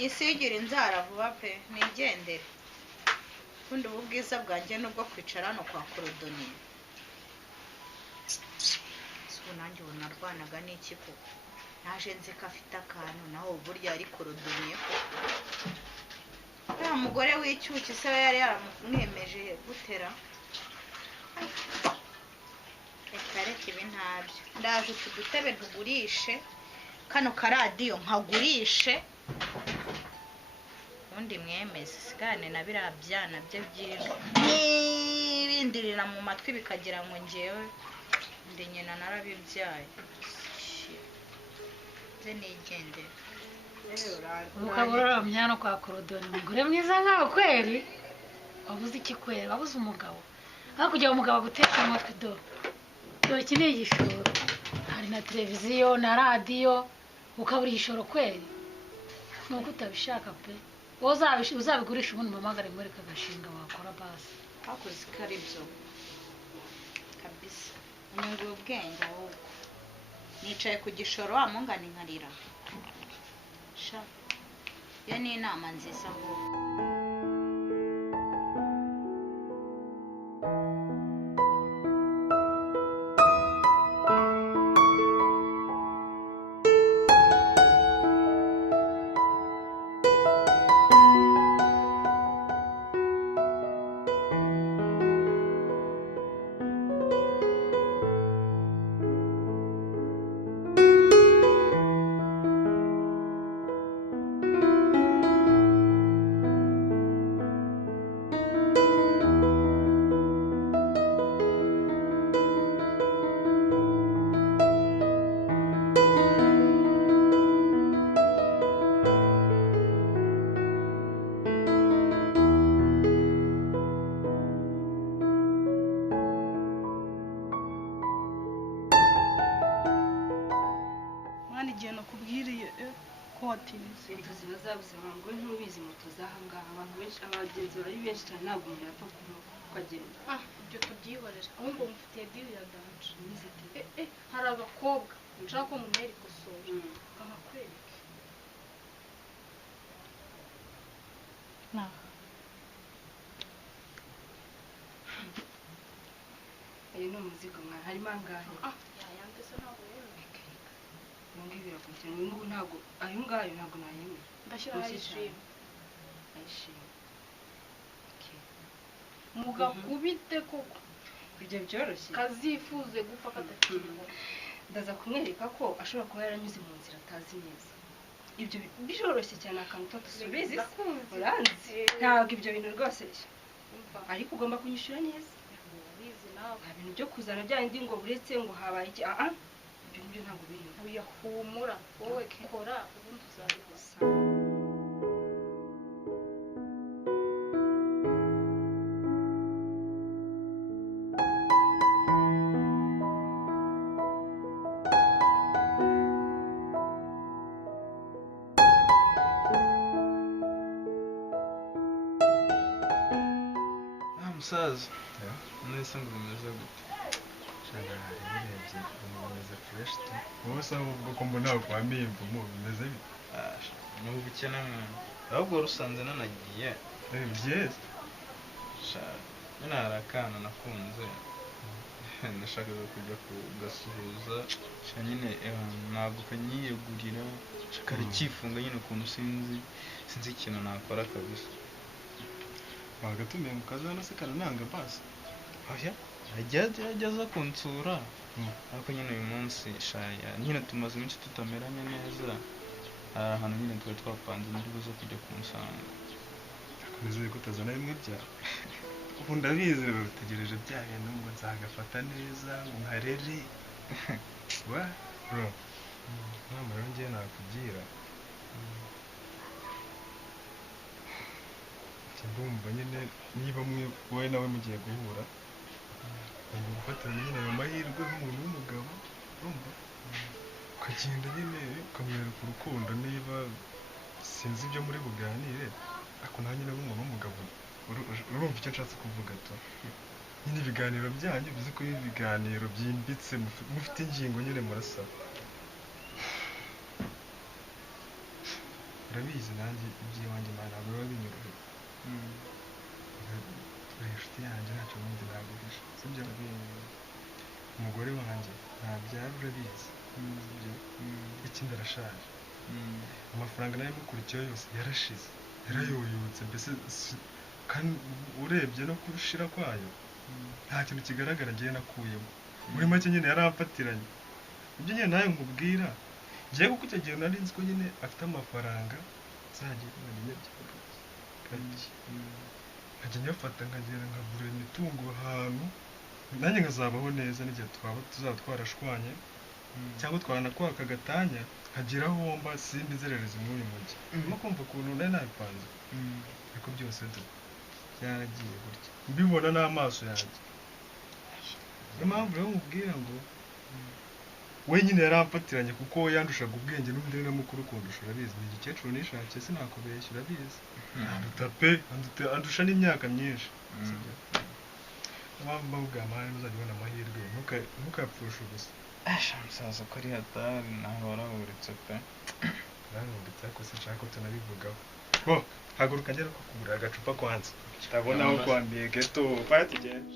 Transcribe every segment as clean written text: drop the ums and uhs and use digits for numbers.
yisigira inzara vuba pe nigendere kundi ubu bwiza bwanjye nubwo kwicara hano kwa korodoni ubu nanjye ubu narwanaga n'iki koko naje nzi ko afite akantu naho burya ari korodoniye koko ya mugore w'icyuki se yari yaramwemeje gutera reka ibi ntabyo ndaje utu dutebe ntugurishe kano karadiyo nkagurishe ubundi mwemeze sigane na biriya byana bye byiza n'ibindirira mu matwi bikagira ngo ngewe ndi nyina narabibyaye nze nigendere ukabura mnyano kwa korodoni umugore mwiza nkawe kweri wabuze iki kweri wabuze umugabo aho kugira umugabo guteka amatwi do iki ni igishoro hari na televiziyo na radiyo ukabura igishoro kweri nuko utabishaka pe uzabigurisha ubundi mpamagare mwereka agashinga wakora basi hakoze ko ari byo kabisa unyunguye ubwenge ahubwo nicaye ku gishoro wamungana inkarira sha iyo ni inama nziza ahubwo bazabuzima ngo ntubizi moto zahangaha abantu benshi abagenzi bari benshi cyane ntabwo umuntu yapfa kugenda ibyo tubyihorera ahubwo mufitiye diri ya danje hari abakobwa nshaka ko mumera ikosora nkakwereke ayo ni umuzigo mwana harimo angahe yayande se ntabwo yemereka ngibi birakurikirana ngubu ntabwo ayo ngayo ntabwo nayemera ndashyira ayishima mugakubite koko ibyo byoroshye kazifuze gupfa katakiriho ndaza kumwereka ko ashobora kuba yaranyuze mu nzira atazi neza ibyo byoroshye cyane akantu tatusubize uranzi ntabwo ibyo bintu rwose ariko ugomba kunyishyura neza nta bintu byo kuzana bya bindi ngo buretse ngo habaye iki ibyo ngibyo ntabwo birimo uyahumura wowe kora ubundi uzabigusa musaza nese ngo bimeze gute shaka birebye bimeze fresh tu wowe se ubwo ko mbona kwamiye imvumo bimeze bite n'ubu bukena mwana ahubwo rusanze nanagiye byiza nyine hari akana nakunze nashakaga kujya kugasuhuza nyine ntabwo kanyiyegurira kari kifunga nyine ukuntu sinzi ikintu nakora kabisa bagatumiye mu kazi hano se karananga basi oya ajya aza kunsura ariko nyine uyu munsi shaya nyine tumaze iminsi tutameranye neza hari ahantu nyine twari twapanze muri buze kujya kumusanga nizeye ko utazana bimwe byawe ubu ndabizi bitegereje bya bintu ngo nzagafata neza ngo nkarere wa bro nama rero ngiye nakugira ndumva nyine niba wowe nawe mugiye guhura ugomba gufatanya nyine ayo mahirwe nk'umuntu w'umugabo urumva ukagenda nyine ukamwereka urukundo niba sinzi ibyo muri buganire ariko nawe nyine nk'umuntu w'umugabo urumva icyo nshatse kuvuga to nyine ibiganiro byanyu bizi ko ibiganiro byimbitse mufite ingingo nyine murasaba urabizi nanjye iby'iwanjye Mana ntabwo biba binyoroheye uri inshuti yanjye ntacyo ubundi naguhisha sibyo umugore wanjye ntabyara urabizi sibyo ikindi arashaje amafaranga nayo mukurikiyeho yose yarashize yarayoyotse mbese kandi urebye no kurushira kwayo nta kintu kigaragara ngiye nakuyemo muri make nyine yaramfatiranye ibyo nyine nawe nkubwira ngiye kuko icyo gihe nari nzi ko nyine afite amafaranga nzagiye kumenya nkajya nyafata nkagenda nkagura imitungo ahantu nanjye nkazabaho neza n'igihe tuzaba twarashwanye cyangwa twanakwaka agatanya nkagira aho mba simba inzererezi mw'uyu mujyi urimo kumva ukuntu nari nabipanze ariko byose byaragiye gutya mbibona n'amaso yanjye niyo mpamvu rero nkubwira ngo wenyine yaramfatiranye kuko yandushaga ubwenge n'ubundi ari na mukuru kundusha urabizi ni igikecuru nishakiye sinakubeshya urabizi anduta pe andusha n'imyaka myinshi mpamvu mbabwira amahane ntuzajya ubona amahirwe ntukapfushe ubusa musaza ko ari hatari nawe warahuritse pe narahuritse ariko sinshaka ko tunabivugaho bo haguruka ngera ko kugura agacupa kwanza ndabona aho kwambiye geto patugende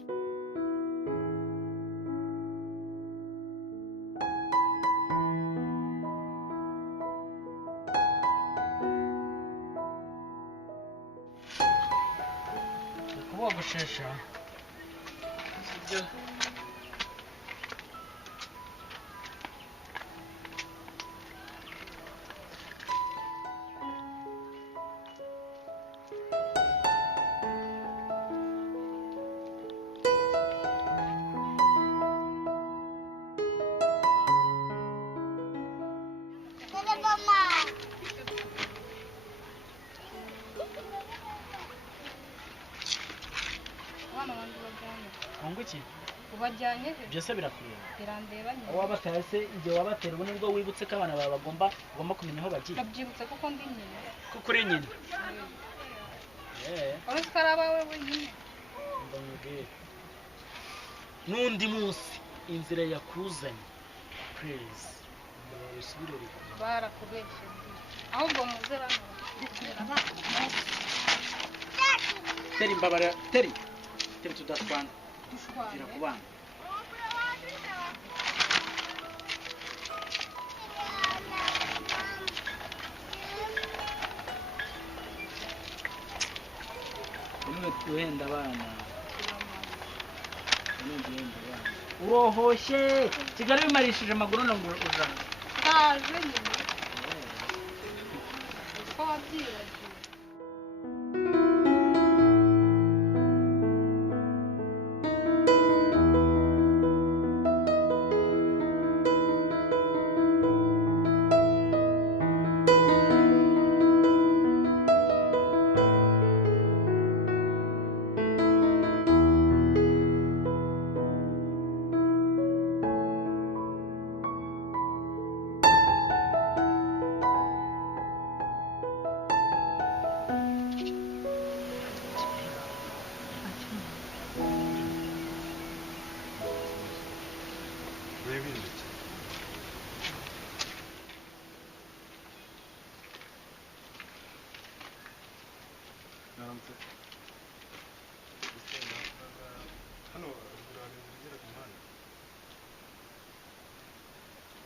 kubogoshesha sibyo Unguki? ubajyanye he Byose birakureba. birandeba nyine Wabateye se igihe wabatera ubu nibwo wibutse ko abana bawe bagomba kumenya aho bagiye. nabyibutse kuko ndi nyine Kuko uri nyine. uretse ko ari abawe wenyine Ndamubwira. N'undi munsi inzira yakuzanye. Praise. Ndabisubire. barakubeshye ahubwo muze bano Teri mbabara teri tudatwana. dushwane Gira kubana. Nimwe tuhenda abana. Urohoshe Kigali bimarishije amaguru ngo uja. haje nyine ko wabyibagiwe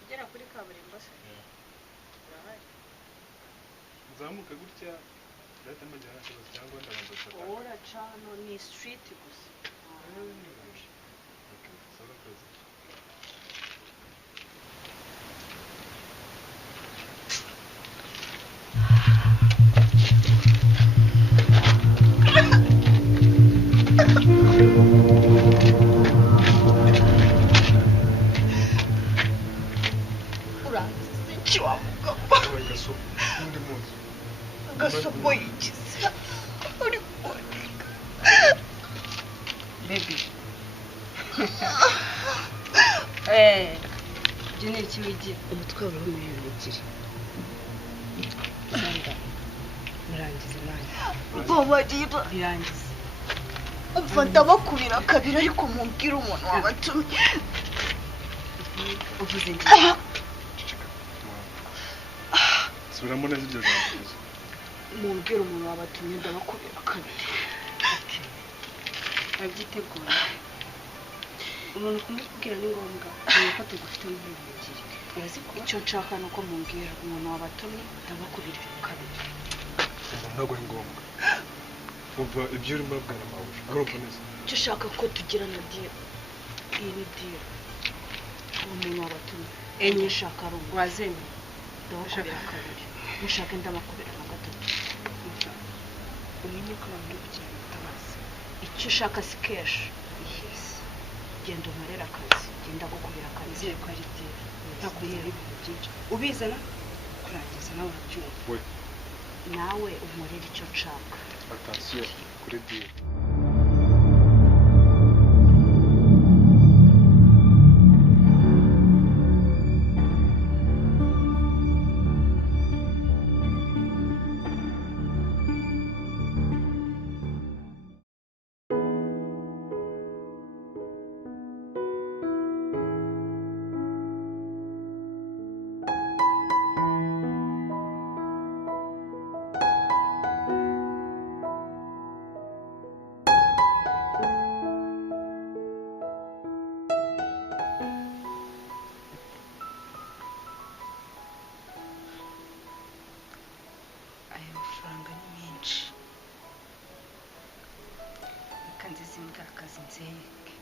ugera kuri kaburimbo se urahari uzamuka gutya data mbajya nta kibazo cyangwa ndabanza gufata uraca hano ni street gusa saba akazi agasopo yigize uri baby ibyo ni iki wigira umutwe wawe uri muri ebyiri sanda murangiza imana babagira birangiza umfata bakubira kabiri ariko mubwira umuntu wabatumye uvuze ngo subiramo neza ibyo jambo mumbwira umuntu wabatumye ndabakubira kabiri abyitegura umuntu kumubwira ni ngombwa nuko tugufite muri ebyiri urazi ko icyo nshaka nuko mumbwira umuntu wabatumye ndabakubira kabiri ntabwo ari ngombwa umva ibyo urimo urabwira amahoro urumva neza icyo ushaka ko tugira na diyo iyi ni diyo umuntu wabatumye enye shaka rumwe wazemye ndabakubira kabiri mushake ndabakubira na gatatu umenye ko abantu kugira ubutabazi icyo ushaka si keshi genda umarere akazi genda gukubira akazi ko ari diyo ntakubwira ibintu byinshi ubizana kurangiza nawe urabyumva we nawe umurere icyo nshaka atasiyo kuri diyo aya mafaranga ni menshi reka nzizimbwa akazi nzeyeke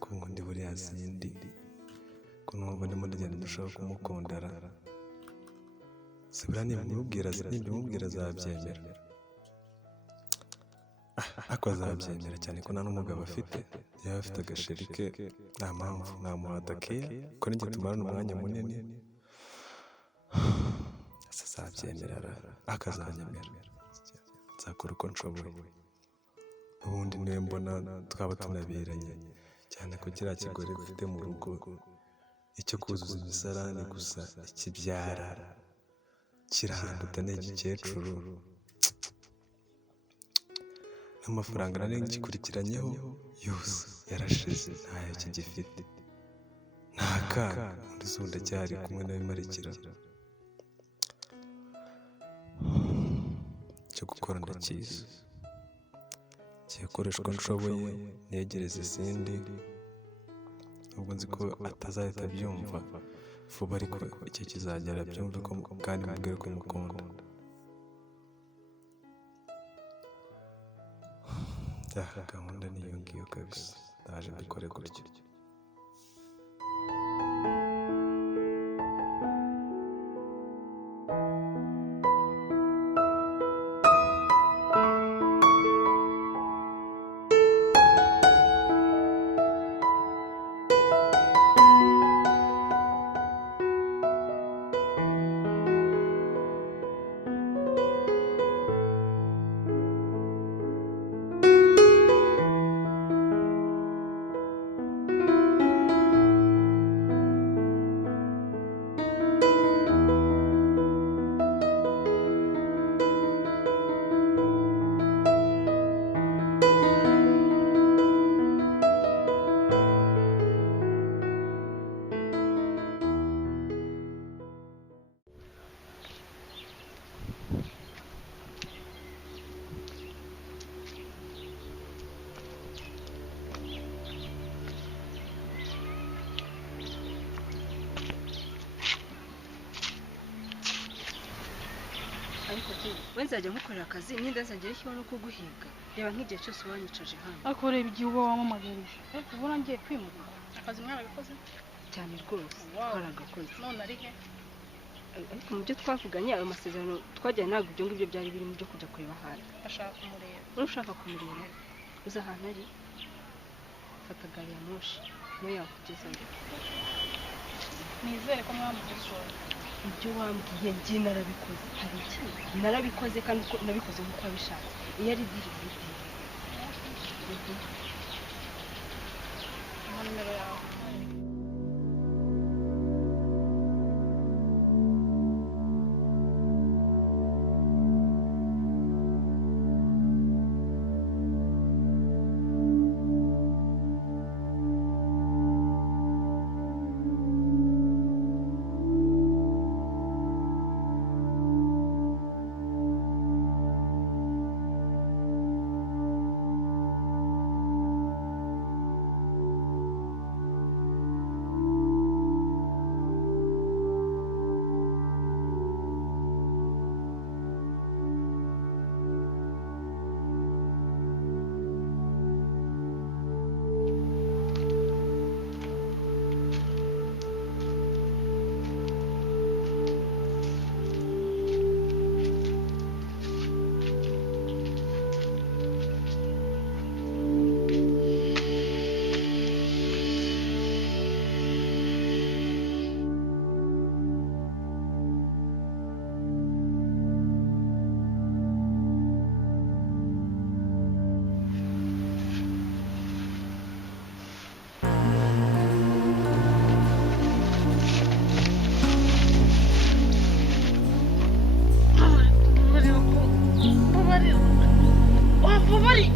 kungu ndi buriya sindi ko numva ndimo ndagenda ndushaho kumukundara sibura nimbimubwira azabyemera ariko azabyemera cyane ko nta n'umugabo afite yaba afite agasheri ke nta mpamvu namuhatakeya ko nijye tumarana umwanya munini azabyemera akazanyemera nzakora uko nshoboye ubundi niwe mbona twaba tunabiranye cyane ko kiriya kigore gifite mu rugo icyo kuzuza imisarani gusa ikibyara kirahanduta ni igikecuru n'amafaranga nari ngikurikiranyeho yose yarashize ntayo kigifite nta kana undi zuba cyari kumwe nawe marikira cyo gukora ndakizi gikoreshwa nshoboye negereza isindi ubwo nzi ko atazahita abyumva vuba ariko icyo kizagera byumve ko kandi mubwire ko mukunda gahunda niyo ngiyo kabisa ndaje mbikore gutyo ariko we nzajya nkukorera akazi n'inda nzajya rishyiraho no kuguhiga reba nk'igihe cyose wanyicaje hano ariko reba igihe uba wampamagarije ariko ubona ngiye kwimuka akazi mwarabikoze cyane rwose waragakoze none ari he ariko mu byo twavuganye ayo masezerano twajyanye ntabwo ibyo ngibyo byari birimo byo kujya kureba ahandi ashaka kumureba uri ushaka kumureba uzi ahantu ari fata gari ya moshi niyo yakugezayo nizere ko mwamukosora ibyo wambwiye njye narabikoze hari ikindi narabikoze kandi nabikoze nk'uko wabishatse iyo ari diri diri nomero yawe Wambabarira